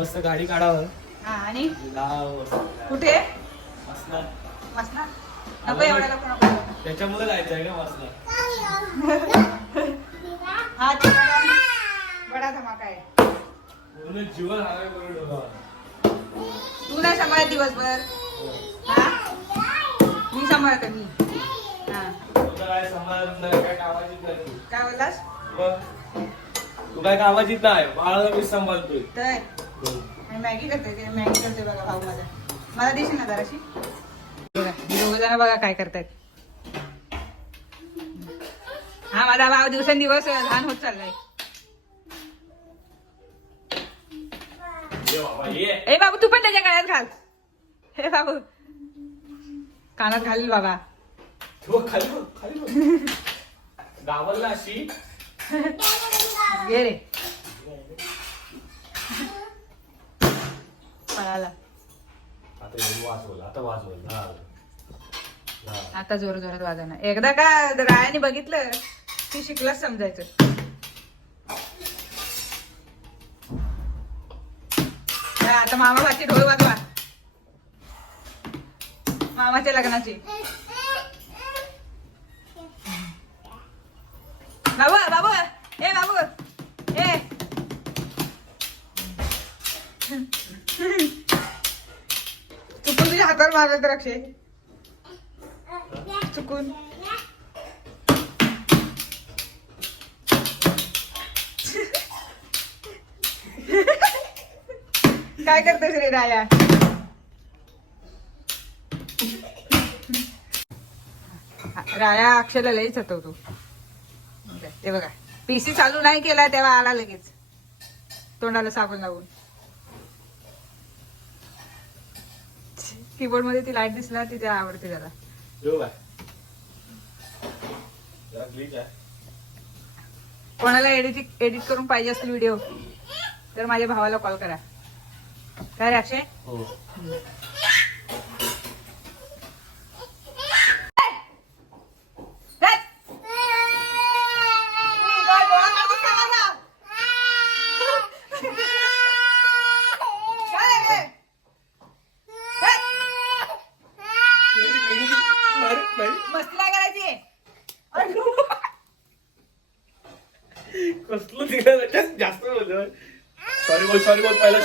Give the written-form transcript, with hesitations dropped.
मस्त गाडी काढावं. हा आणि जावं. कुठे मसनात. मसना नको एवढ्या लवकर नको. त्याच्यामुळे जायचंय का मसनात? हा ते बडा धमाका आहे. पूर्ण जीवन हराय करून ठेवला. तू नाही सांभाळत दिवसभर. हा मी सांभाळते मी. हा तुला काय समाधान नाही, काय कामाची नाही तू. काय बोललास मग? तू काय कामाची नाही, बाळाला मी सांभाळतोय. तर आणि मॅगी करते ते मॅगी करते बघा भाऊ माझा. मला देशील ना जराशी. बघा दोघ जण बघा काय करतायत. हा माझा भाव दिवसेंदिवस लहान होत चाललाय. ये बाबा ये. ए बाबू तू पण त्याच्या गळ्यात घाल. हे बाबू कानात घाल बाबा. हो, खाली बघ, खाली बघ. गावाला अशी घे रे पळाला. आता येऊन वाजवलं, आता वाजवलं. हा. हा. आता जोर जोरात वाजवणार. एकदा का रायाने बघितलं की शिकलाच समजायचं. हा, आता मामा भाची ढोल वाजवा. मामाच्या लग्नाची. बाबू बाबू ए बाबू ए चुकून तुझ्या हातावर मारलं तर अक्षय. चुकून काय करतोस रे राया. राया अक्षयला लईच हटवतो. ते बघा पीसी चालू नाही केला तेव्हा आला लगेच तोंडाला साबण लावून. कीबोर्ड मध्ये ती लाईट दिसला ती त्याला आवडते त्याला. कोणाला एडिट करून पाहिजे असतील व्हिडिओ तर माझ्या भावाला कॉल करा. काय रे अक्षय. हो. मस्ती नाही करायची. कसलं तिला जास्त बोलतोय. सॉरी बोल पहिला